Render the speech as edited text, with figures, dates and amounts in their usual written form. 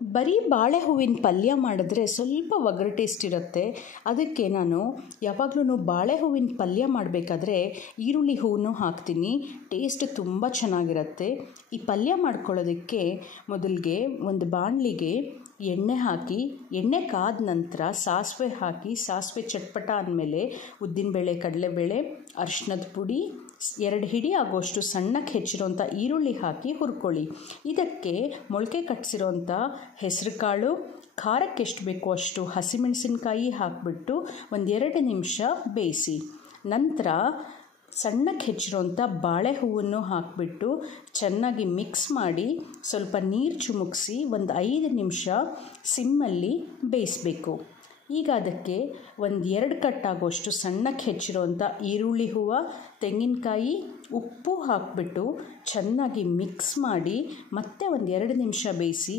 ಬರೀ ಬಾಳೆ ಹೂವಿನ ಪಲ್ಯ ಮಾಡಿದ್ರೆ ಸ್ವಲ್ಪ ಒಗರು ಟೇಸ್ಟ್ ಇರುತ್ತೆ. ಅದಕ್ಕೆ ನಾನು ಯಾವಾಗಲೂ ಬಾಳೆ ಹೂವಿನ ಪಲ್ಯ ಮಾಡಬೇಕಾದ್ರೆ ಈರುಳ್ಳಿ ಹೂವನ್ನು ಹಾಕ್ತೀನಿ. ಟೇಸ್ಟ್ ತುಂಬ ಚೆನ್ನಾಗಿರುತ್ತೆ. ಈ ಪಲ್ಯ ಮಾಡ್ಕೊಳ್ಳೋದಕ್ಕೆ ಮೊದಲಿಗೆ ಒಂದು ಬಾಣಲಿಗೆ ಎಣ್ಣೆ ಹಾಕಿ, ಎಣ್ಣೆ ಕಾದ ನಂತರ ಸಾಸಿವೆ ಹಾಕಿ, ಸಾಸಿವೆ ಚಟ್ಪಟ ಅಂದಮೇಲೆ ಉದ್ದಿನಬೇಳೆ, ಕಡಲೆಬೇಳೆ, ಅರಿಶಿಣದ ಪುಡಿ, 2 ಹಿಡಿ ಆಗೋಷ್ಟು ಸಣ್ಣಕ್ಕೆ ಹೆಚ್ಚಿರೋಂಥ ಈರುಳ್ಳಿ ಹಾಕಿ ಹುರ್ಕೊಳ್ಳಿ. ಇದಕ್ಕೆ ಮೊಳಕೆ ಕಟ್ಟಿಸಿರೋಂಥ ಹೆಸರು ಕಾಳು, ಖಾರಕ್ಕೆ ಎಷ್ಟು ಬೇಕೋ ಅಷ್ಟು ಹಸಿಮೆಣಸಿನ್ಕಾಯಿ ಹಾಕಿಬಿಟ್ಟು 1-2 ನಿಮಿಷ ಬೇಯಿಸಿ. ನಂತರ ಸಣ್ಣಕ್ಕೆ ಹೆಚ್ಚಿರೋಂಥ ಬಾಳೆ ಹೂವನ್ನು ಹಾಕಿಬಿಟ್ಟು ಚೆನ್ನಾಗಿ ಮಿಕ್ಸ್ ಮಾಡಿ ಸ್ವಲ್ಪ ನೀರು ಚಿಮುಕಿಸಿ 5 ನಿಮಿಷ ಸಿಮ್ಮಲ್ಲಿ ಬೇಯಿಸಬೇಕು. ಈಗ ಅದಕ್ಕೆ 1-2 ಕಟ್ಟಾಗೋಷ್ಟು ಸಣ್ಣಕ್ಕೆ ಹೆಚ್ಚಿರೋಂಥ ಈರುಳ್ಳಿ ಹೂವು, ತೆಂಗಿನಕಾಯಿ, ಉಪ್ಪು ಹಾಕಿಬಿಟ್ಟು ಚೆನ್ನಾಗಿ ಮಿಕ್ಸ್ ಮಾಡಿ ಮತ್ತೆ 1-2 ನಿಮಿಷ ಬೇಯಿಸಿ